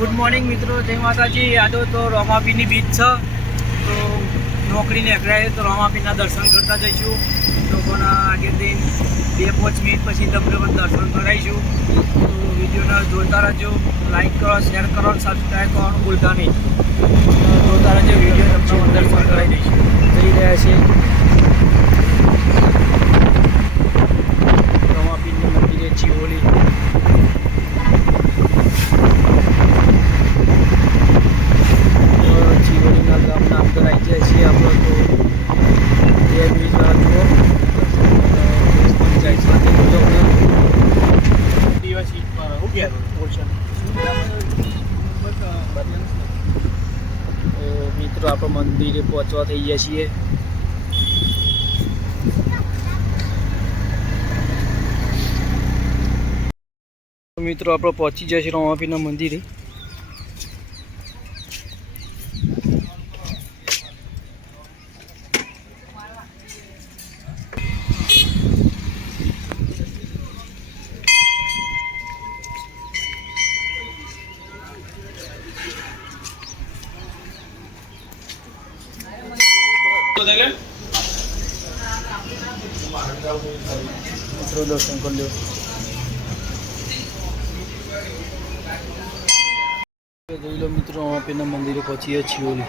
Good morning મિત્રો, જય માતાજી. યાદો તો રોમાપીરની બીચ છે, તો નોકરી નીકળ્યા તો રોમાપીના દર્શન કરતા જઈશું. લોકોના આગળથી 2-5 મિનિટ પછી તમને પણ દર્શન કરાવીશું. તો વિડીયોને જોતા રહેજો, લાઈક કરો, શેર કરો, સબસ્ક્રાઈબ કરવાનું ભૂલતા નહીં. જોતા રહેજો, વિડીયો તમને દર્શન કરાવી દઈશું. જઈ રહ્યા છીએ રોમાપીરની મંદિરે ચિહોલી. ગામના અંદર આવી જાય છીએ આપણે. તો 2 મિનિટ રાહ જુઓ, જાય છે મિત્રો. આપણે મંદિરે પહોંચવા થઈ ગયા છીએ. મિત્રો આપણે પહોંચી જાય છે રોમાપીના મંદિરે. મિત્રો દર્શન કરી લો. જોઈ લો મિત્રો, રોમાપીના મંદિરે પહોંચીએ છીએ.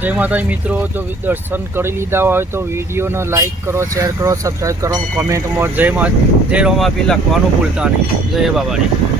જય માતાજી મિત્રો. તો દર્શન કરી લીધા હોય તો વિડીયોને લાઈક કરો, શેર કરો, સબસ્ક્રાઈબ કરો, કોમેન્ટમાં જય રોમાપી લખવાનું ભૂલતા નહીં. જય બાબાજી.